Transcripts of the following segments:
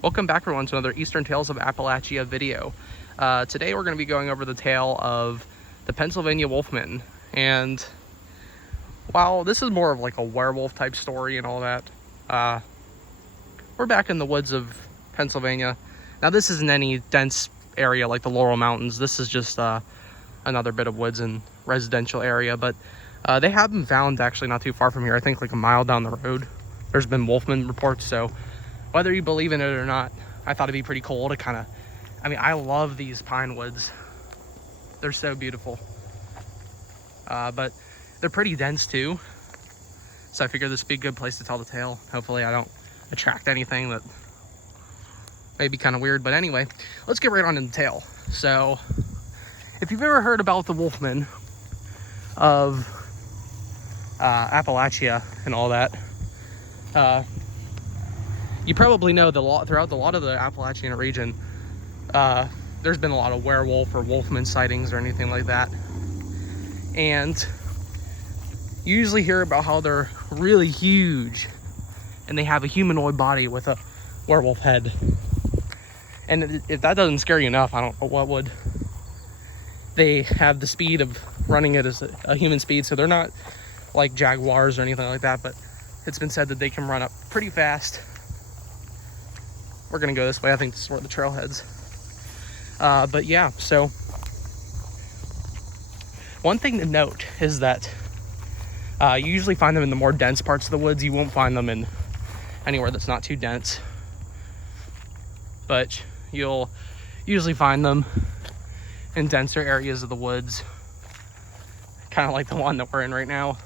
Welcome back everyone to another Eastern Tales of Appalachia video. Today we're going to be going over the tale of the Pennsylvania Wolfman. And while this is more of like a werewolf type story and all that, we're back in the woods of Pennsylvania. Now this isn't any dense area like the Laurel Mountains. This is just another bit of woods and residential area, but they have been found actually not too far from here. I think like a mile down the road. There's been Wolfman reports, so whether you believe in it or not, I thought it'd be pretty cool to kind of, I love these pine woods. They're so beautiful. But they're pretty dense too. So I figured this would be a good place to tell the tale. Hopefully I don't attract anything that may be kind of weird. But anyway, let's get right on in the tale. So if you've ever heard about the Wolfman of Appalachia and all that, you probably know that throughout a lot of the Appalachian region, there's been a lot of werewolf or wolfman sightings or anything like that. And you usually hear about how they're really huge and they have a humanoid body with a werewolf head. And if that doesn't scare you enough, I don't know what would. They have the speed of running it as a human speed, so they're not like jaguars or anything like that, but it's been said that they can run up pretty fast. We're gonna go this way. I think this is where the trail heads. But yeah, so one thing to note is that you usually find them in the more dense parts of the woods. You won't find them in anywhere that's not too dense, but you'll usually find them in denser areas of the woods, kind of like the one that we're in right now.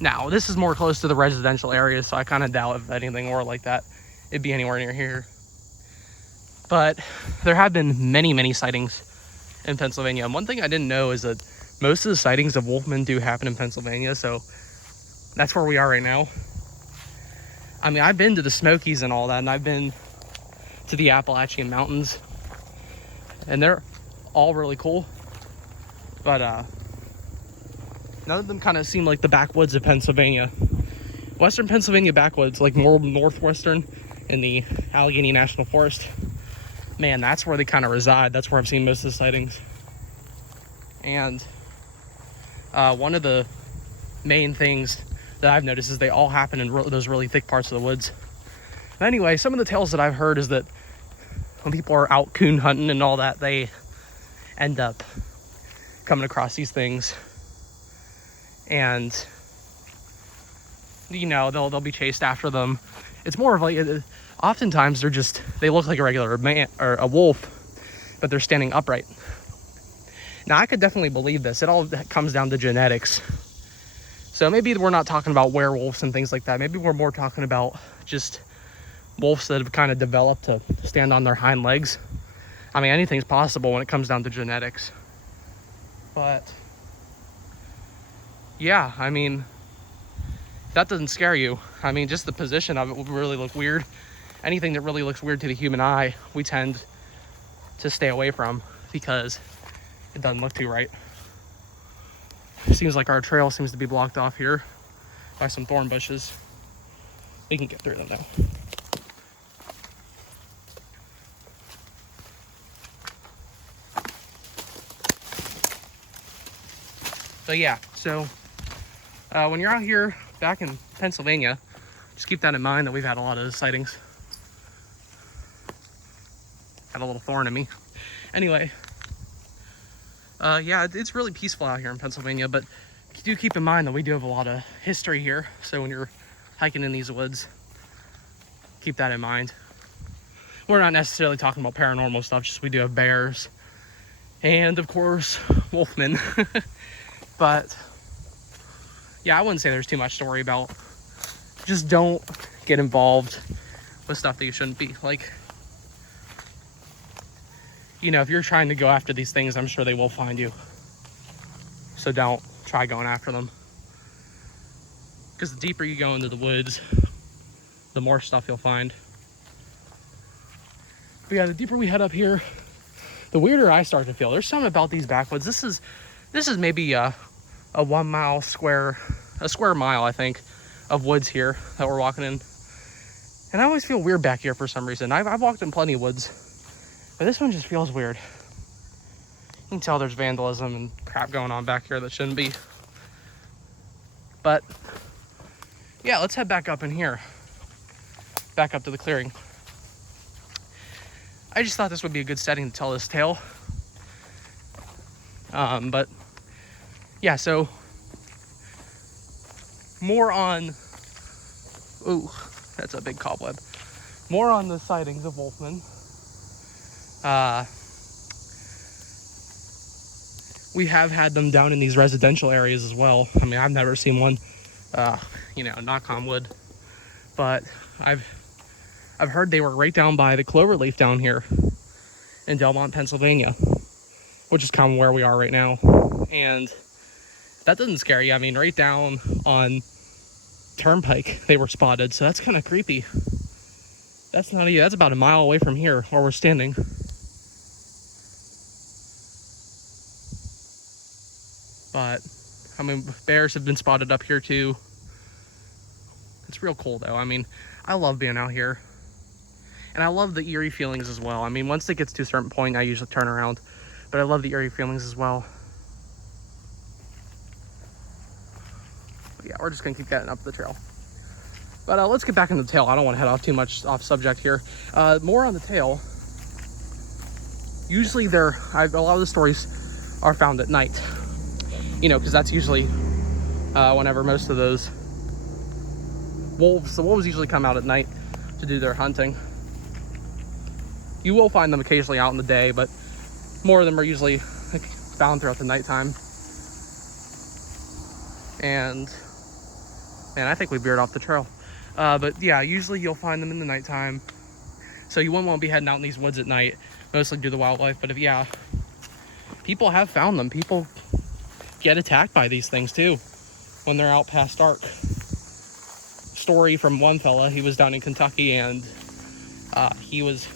Now, this is more close to the residential areas, so I kind of doubt if anything were like that, it'd be anywhere near here. But there have been many sightings in Pennsylvania. And one thing I didn't know is that most of the sightings of wolfmen do happen in Pennsylvania, so that's where we are right now. I've been to the Smokies and all that, and I've been to the Appalachian Mountains, and they're all really cool. But none of them kind of seem like the backwoods of Pennsylvania. Western Pennsylvania backwoods, like more northwestern in the Allegheny National Forest, man, that's where they kind of reside. That's where I've seen most of the sightings. And one of the main things that I've noticed is they all happen in those really thick parts of the woods. But anyway, some of the tales that I've heard is that when people are out coon hunting and all that, they end up coming across these things, and they'll be chased after them. It's more of like, oftentimes they look like a regular man or a wolf, but they're standing upright. Now I could definitely believe this. It all comes down to genetics. So maybe we're not talking about werewolves and things like that. Maybe we're more talking about just wolves that have kind of developed to stand on their hind legs. Anything's possible when it comes down to genetics. But yeah, if that doesn't scare you, just the position of it will really look weird. Anything that really looks weird to the human eye, we tend to stay away from because it doesn't look too right. It seems like our trail seems to be blocked off here by some thorn bushes. We can get through them now. But yeah, so when you're out here back in Pennsylvania, just keep that in mind that we've had a lot of sightings. Got a little thorn in me. Anyway, yeah, it's really peaceful out here in Pennsylvania, but do keep in mind that we do have a lot of history here. So when you're hiking in these woods, keep that in mind. We're not necessarily talking about paranormal stuff, just we do have bears and of course wolfmen. But yeah, I wouldn't say there's too much to worry about. Just don't get involved with stuff that you shouldn't be. Like, if you're trying to go after these things, I'm sure they will find you. So don't try going after them. Because the deeper you go into the woods, the more stuff you'll find. But yeah, the deeper we head up here, the weirder I start to feel. There's something about these backwoods. This is maybe a 1 mile square, a square mile, I think, of woods here that we're walking in. And I always feel weird back here for some reason. I've walked in plenty of woods, but this one just feels weird. You can tell there's vandalism and crap going on back here that shouldn't be. But yeah, let's head back up in here. Back up to the clearing. I just thought this would be a good setting to tell this tale. But yeah, so more on, ooh, that's a big cobweb. More on the sightings of Wolfman. We have had them down in these residential areas as well. I mean, I've never seen one, you know, knock on wood, but I've heard they were right down by the cloverleaf down here in Delmont, Pennsylvania, which is kind of where we are right now. And that doesn't scare you. I mean, right down on Turnpike, they were spotted. So that's kind of creepy. That's not even, that's about a mile away from here where we're standing. But, I mean, bears have been spotted up here too. It's real cool though. I mean, I love being out here. And I love the eerie feelings as well. I mean, once it gets to a certain point, I usually turn around. But I love the eerie feelings as well. But yeah, we're just gonna keep getting up the trail. But let's get back into the tail. I don't want to head off too much off subject here. More on the tail. Usually a lot of the stories are found at night. You know, because that's usually whenever most of those wolves, the wolves usually come out at night to do their hunting. You will find them occasionally out in the day, but more of them are usually found throughout the nighttime. And man, I think we veered off the trail. But yeah, usually you'll find them in the nighttime. So you wouldn't want to be heading out in these woods at night, mostly due to the wildlife. But yeah, people have found them. People get attacked by these things too when they're out past dark. Story from one fella, he was down in Kentucky and he was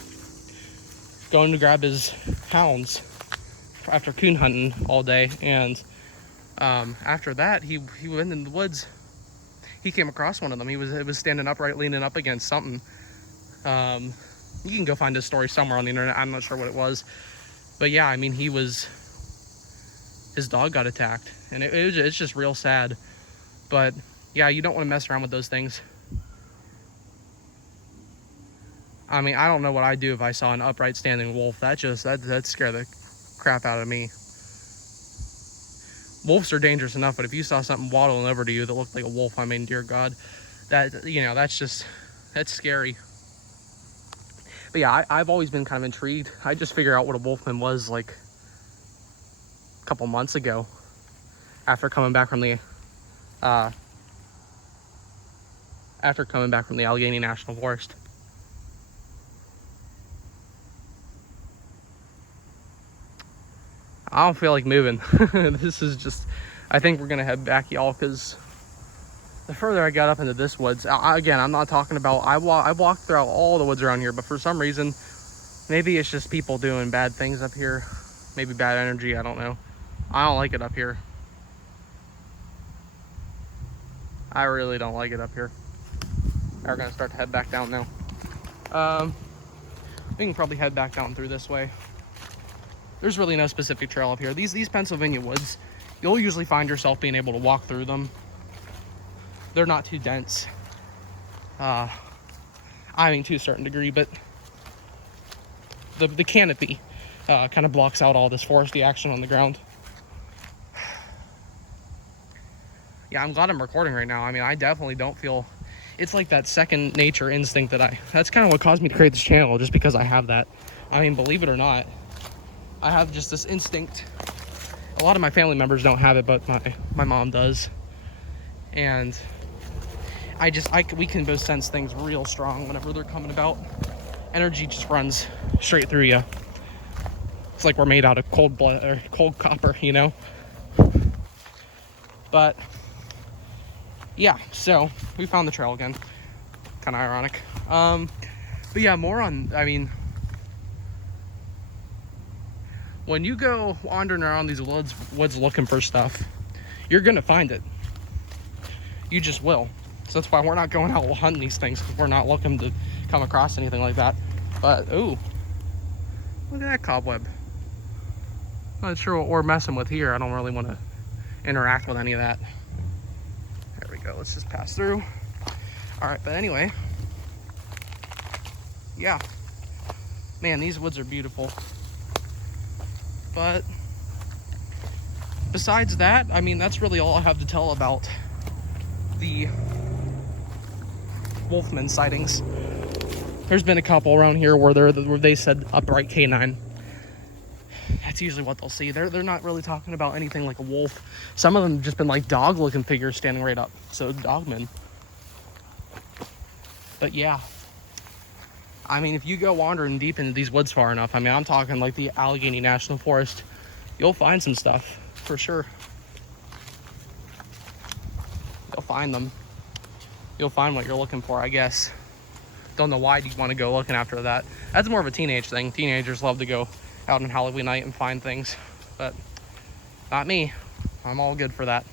going to grab his hounds after coon hunting all day, and after that he went in the woods. He came across one of them. It was standing upright, leaning up against something. You can go find his story somewhere on the internet. I'm not sure what it was, but yeah, I mean, his dog got attacked, and it's just real sad. But yeah, you don't want to mess around with those things. I mean, I don't know what I'd do if I saw an upright standing wolf. That'd scare the crap out of me. Wolves are dangerous enough, but if you saw something waddling over to you that looked like a wolf, I mean, dear God, that's scary. But yeah, I've always been kind of intrigued. I just figured out what a wolfman was like a couple months ago after coming back from the Allegheny National Forest. I don't feel like moving. This is just, I think we're gonna head back, y'all, because the further I got up into this woods, again, I'm not talking about, I've walked throughout all the woods around here, but for some reason, maybe it's just people doing bad things up here. Maybe bad energy, I don't know. I don't like it up here. I really don't like it up here. We're gonna start to head back down now. We can probably head back down through this way. There's really no specific trail up here. These Pennsylvania woods, you'll usually find yourself being able to walk through them. They're not too dense. I mean, to a certain degree, but the canopy kind of blocks out all this foresty action on the ground. Yeah, I'm glad I'm recording right now. I mean, I definitely don't feel, it's like that second nature instinct that's kind of what caused me to create this channel, just because I have that. I mean, believe it or not, I have just this instinct. A lot of my family members don't have it, but my mom does. And we can both sense things real strong whenever they're coming about. Energy just runs straight through you. It's like we're made out of cold blood or cold copper, you know? But yeah, so we found the trail again. Kind of ironic. But yeah, more on, I mean, when you go wandering around these woods looking for stuff, you're gonna find it. You just will. So that's why we're not going out hunting these things, because we're not looking to come across anything like that. But, ooh, look at that cobweb. Not sure what we're messing with here. I don't really want to interact with any of that. There we go. Let's just pass through. All right, but anyway, yeah. Man, these woods are beautiful. But besides that, I mean, that's really all I have to tell about the Wolfman sightings. There's been a couple around here where they said upright canine. That's usually what they'll see. They're not really talking about anything like a wolf. Some of them have just been like dog-looking figures standing right up. So dogmen. But yeah. I mean, if you go wandering deep into these woods far enough, I mean, I'm talking like the Allegheny National Forest, you'll find some stuff for sure. You'll find them. You'll find what you're looking for, I guess. Don't know why you want to go looking after that. That's more of a teenage thing. Teenagers love to go out on Halloween night and find things, but not me. I'm all good for that.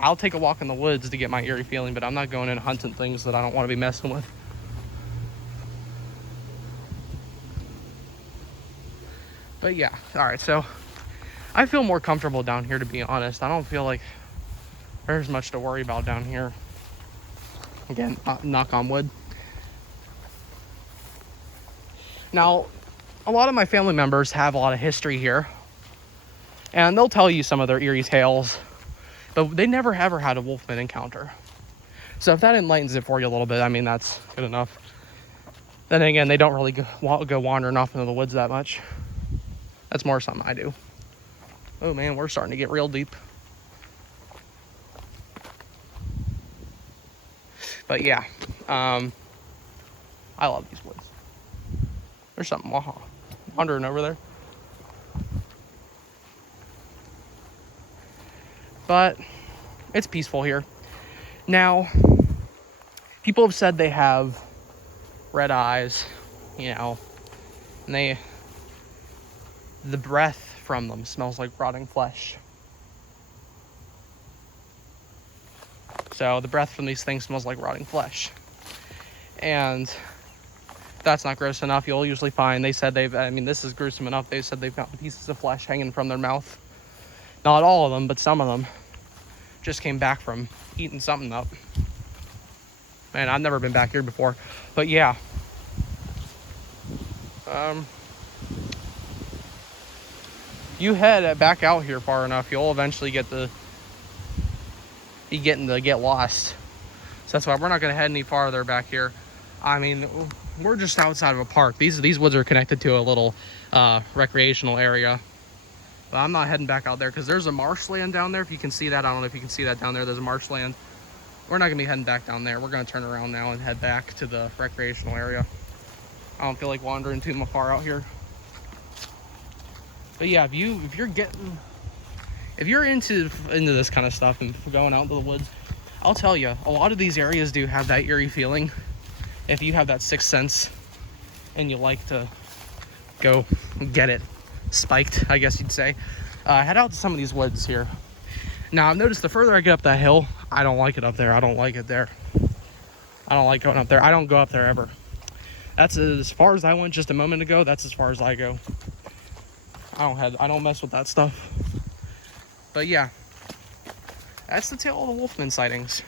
I'll take a walk in the woods to get my eerie feeling, but I'm not going in hunting things that I don't want to be messing with. But yeah, all right, so I feel more comfortable down here, to be honest. I don't feel like there's much to worry about down here. Again, knock on wood. Now, a lot of my family members have a lot of history here, and they'll tell you some of their eerie tales, but they never ever had a Wolfman encounter. So if that enlightens it for you a little bit, I mean, that's good enough. Then again, they don't really go wandering off into the woods that much. That's more something I do. Oh man, we're starting to get real deep. But yeah, I love these woods. There's something wandering over there. But it's peaceful here. Now, people have said they have red eyes, you know, and the breath from them smells like rotting flesh. So the breath from these things smells like rotting flesh. And that's not gross enough. You'll usually find, they said I mean, this is gruesome enough. They said they've found pieces of flesh hanging from their mouth. Not all of them, but some of them just came back from eating something up. Man, I've never been back here before, but yeah. You head back out here far enough, you'll eventually get lost. So that's why we're not going to head any farther back here. I mean, we're just outside of a park. These woods are connected to a little recreational area. But I'm not heading back out there because there's a marshland down there. If you can see that, I don't know if you can see that down there. There's a marshland. We're not going to be heading back down there. We're going to turn around now and head back to the recreational area. I don't feel like wandering too far out here. But yeah, if you're into this kind of stuff and going out into the woods, I'll tell you, a lot of these areas do have that eerie feeling. If you have that sixth sense and you like to go get it spiked, I guess you'd say, head out to some of these woods here. Now, I've noticed the further I get up that hill, I don't like it up there. I don't like it there. I don't like going up there. I don't go up there ever. That's as far as I went just a moment ago. That's as far as I go. I don't mess with that stuff. But yeah, that's the tale of the Wolfman sightings.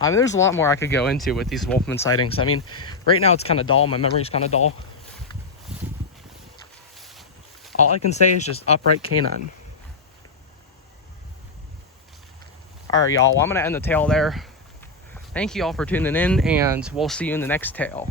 I mean, there's a lot more I could go into with these Wolfman sightings. I mean, right now it's kind of dull. My memory's kind of dull. All I can say is just upright canine. All right, y'all. Well, I'm going to end the tale there. Thank you all for tuning in, and we'll see you in the next tale.